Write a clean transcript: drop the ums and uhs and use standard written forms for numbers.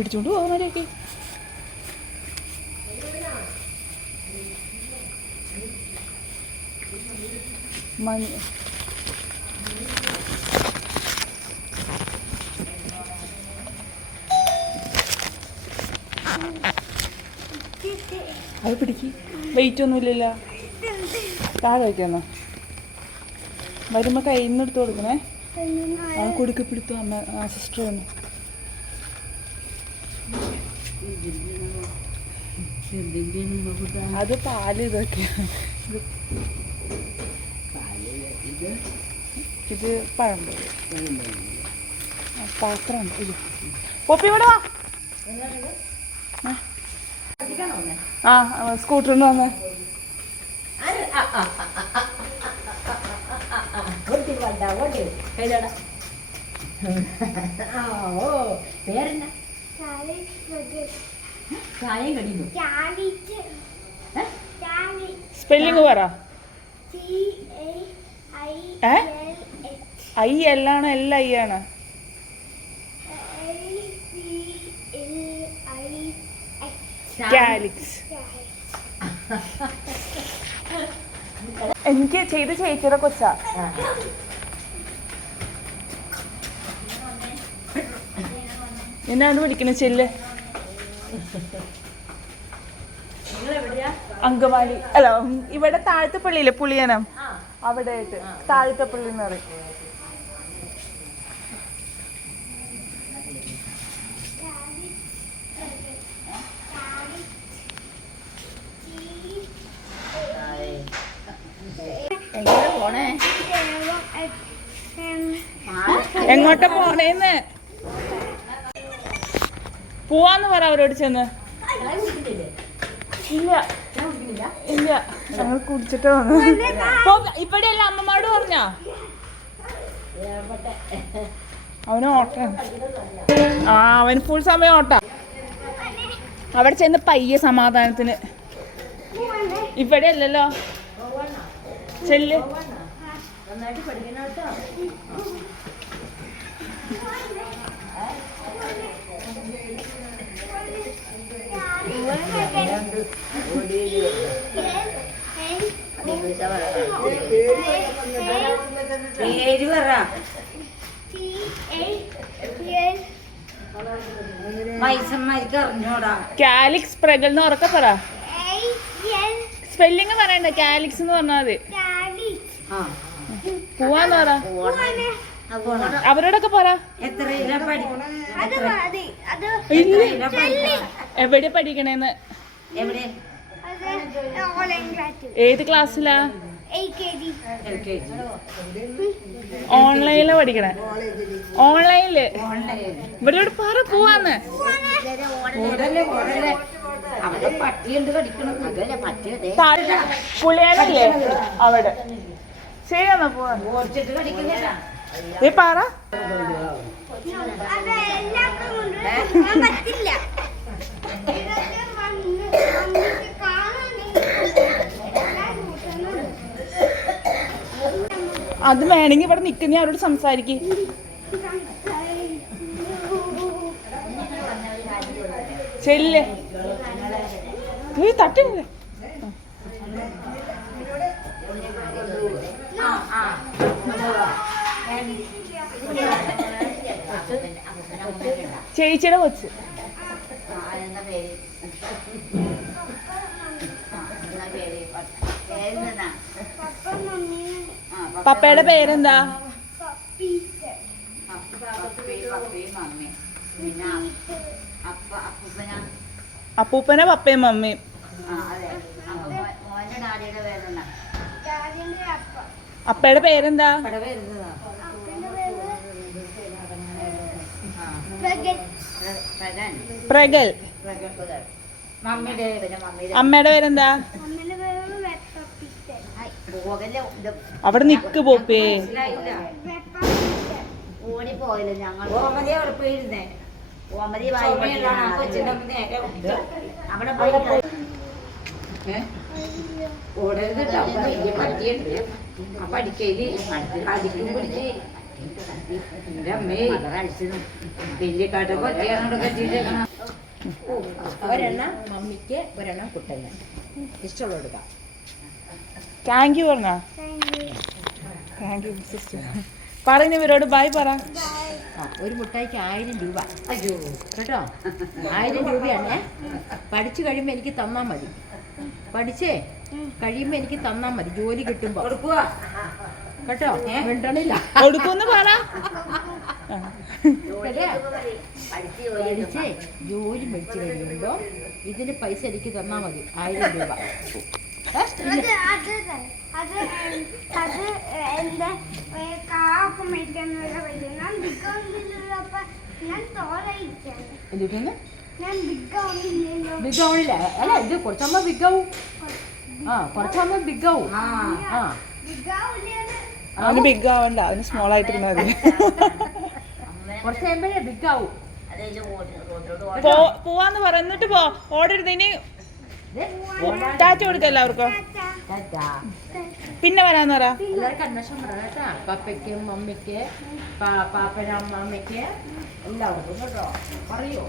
പിടിച്ചോണ്ട് പോകാനൊക്കെ മഞ്ഞ അത് പിടിക്ക്. വെയിറ്റ് ഒന്നുമില്ലല്ലോ. താഴെ വയ്ക്കാന്നോ? വരുമ്പോൾ കയ്യിൽ നിന്ന് എടുത്ത് കൊടുക്കണേ. ആ കൊടുക്ക പിടുത്തു അമ്മ സിസ്റ്റർ വന്നു. അത് പാല് ഇതൊക്കെയാണ്. ഇത് പഴംപൊരി പാത്രമുണ്ട്. ഇത് പൊപ്പി ഇവിടെ വാ. ആ സ്കൂട്ടറിന് വന്നേ. സ്പെല്ലിങ് പറ. ഐ എല്ലാണ് എൽ ഐ ആണ്. കാലിക്സ്. എനിക്ക് ചെയ്ത് ചേച്ചിയുടെ കൊച്ചാ. എന്നാണ് വിളിക്കണ ചെല്ല്. അങ്കമാലി അല്ല, ഇവിടെ താഴത്തെ പള്ളിയില്ലേ പുളിയനം, അവിടെ ആയിട്ട് താഴത്തെ പള്ളി എന്ന് പറയും. എങ്ങോട്ടാ പോണേന്ന് പോവാന്ന് പറ അവരോട് ചെന്ന്. ഇല്ല ഇല്ല, ഞങ്ങൾ കുടിച്ചിട്ട് വന്നു. ഇവിടെ അല്ല അമ്മമാട് പറഞ്ഞാ അവന് ഓട്ടാണ്. ആ അവന് ഫുൾ സമയം ഓട്ടാ. അവിടെ ചെന്ന് പയ്യെ സമാധാനത്തിന്. ഇവിടെ അല്ലല്ലോ ചെല്ല്. കാലിക്സ് പ്രഗൽ എന്ന് ഉറക്കെ പറ. സ്പെല്ലിങ് പറയണ്ട, കാലിക്സ് എന്ന് പറഞ്ഞാൽ മതി. പോവാന്ന് പറ അവരോടൊക്കെ പറ. എവിടെ പഠിക്കണേന്ന്? ഏത് ക്ലാസ്സിലാ? ഓൺലൈനിലാ പഠിക്കണേ. ഓൺലൈനില് ഇവരോട് പറ പോവാന്ന്. പുളിയാനല്ലേ അവിടെ? ശരിയാന്നാ പോവാ. പറ. അത് വേണമെങ്കിൽ ഇവിടെ നിൽക്കുന്ന അവരോട് സംസാരിക്കും. ചെല്ല്. തട്ടില്ലേ? ചേച്ചിയുടെ കൊച്ച്. പപ്പയുടെ പേരെന്താ? അപ്പൂപ്പനെ പപ്പയും മമ്മിയും. അപ്പയുടെ പേരെന്താ? പ്രഗൽ. അമ്മയുടെ പേരെന്താ? അവിടെ നിക്ക് പോപ്പേ. വലിയ കാട്ടൊക്കെ ഒരെണ്ണം മമ്മിക്ക്, ഒരെണ്ണം കുട്ടന്. ഇഷ്ടമുള്ള എടുക്കാം. താങ്ക് യു പറഞ്ഞോ. Thank you sister. പറഞ്ഞ ഇവരോട് ബൈ പറ. ഒരു മുട്ടായിക്ക് 1000 രൂപ. അയ്യോ കേട്ടോ, 1000 രൂപയാണേ. പഠിച്ചു കഴിയുമ്പോൾ എനിക്ക് തന്നാൽ മതി. പഠിച്ചേ കഴിയുമ്പോൾ എനിക്ക് തന്നാൽ മതി. ജോലി കിട്ടുമ്പോൾ കേട്ടോ. മിണ്ടണില്ല. കൊടുക്കുമെന്ന് പറ. പഠിച്ചേ ജോലി മേടിച്ചു കഴിയുമ്പോൾ ഇതിന് പൈസ എനിക്ക് തന്നാൽ മതി. 1000 രൂപ. ബിഗ് ഗൗണില്ല. അല്ല ഇത് കുറച്ചാകുമ്പോ ബിഗ് ആവും. കുറച്ചാകുമ്പോ ബിഗ് ആവും. അവന് ബിഗ് ആവണ്ട, അവന് സ്മോൾ ആയിട്ടിരുന്നാൽ മതി. കുറച്ച് കഴിയുമ്പോഴേ ബിഗ് ആവും. പോവാന്ന് പറ. എന്നിട്ട് പോ. ഓർഡർ ചെയ്ത് ഇനി ടാറ്റ കൊടുക്ക എല്ലാവർക്കും. പിന്നെ വരാന്ന് പറ. എല്ലാവർക്കും അന്വേഷണം പറയാം കേട്ടാ. പപ്പയ്ക്ക്, മമ്മിക്ക്, പാപ്പന്, അമ്മമ്മയ്ക്ക് എല്ലാവർക്കും കേട്ടോ. പറയോ?